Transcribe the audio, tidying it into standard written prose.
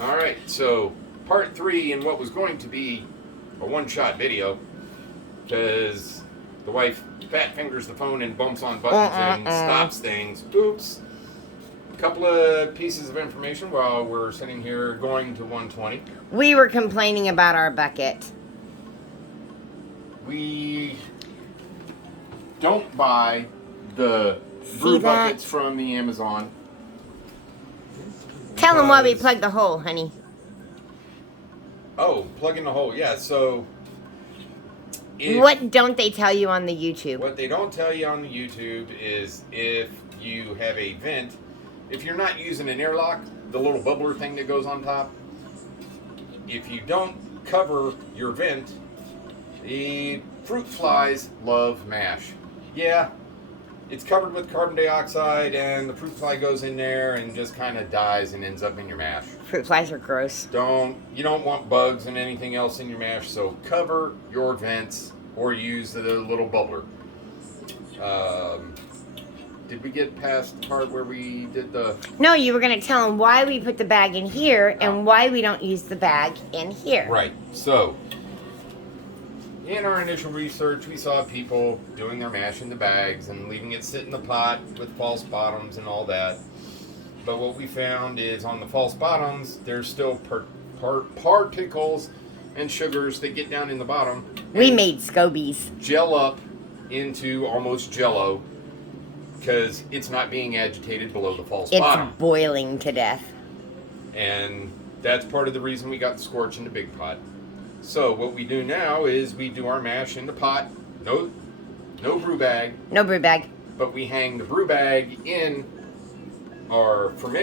All right, so part 3 in what was going to be a one-shot video, because the wife fat fingers the phone and bumps on buttons and stops things. Oops. A couple of pieces of information while we're sitting here going to 120. We were complaining about our bucket. We don't buy the brew buckets from the Amazon. Tell them why we plugged the hole, honey. Oh, plug in the hole. Yeah, so... What don't they tell you on the YouTube? What they don't tell you on the YouTube is if you have a vent, if you're not using an airlock, the little bubbler thing that goes on top, if you don't cover your vent, the fruit flies love mash. Yeah, it's covered with carbon dioxide and the fruit fly goes in there and just kind of dies and ends up in your mash. Fruit flies are gross. You don't want bugs and anything else in your mash, so cover your vents or use the little bubbler. Did we get past the part where we did the... No, you were going to tell them why we put the bag in here and why we don't use the bag in here. Right. So, in our initial research, we saw people doing their mash in the bags and leaving it sit in the pot with false bottoms and all that. But what we found is on the false bottoms, there's still particles and sugars that get down in the bottom. We made scobies. Gel up into almost jello because it's not being agitated below the false bottom. It's boiling to death. And that's part of the reason we got the scorch in the big pot. So what we do now is we do our mash in the pot. No brew bag. No brew bag. But we hang the brew bag in our fermenting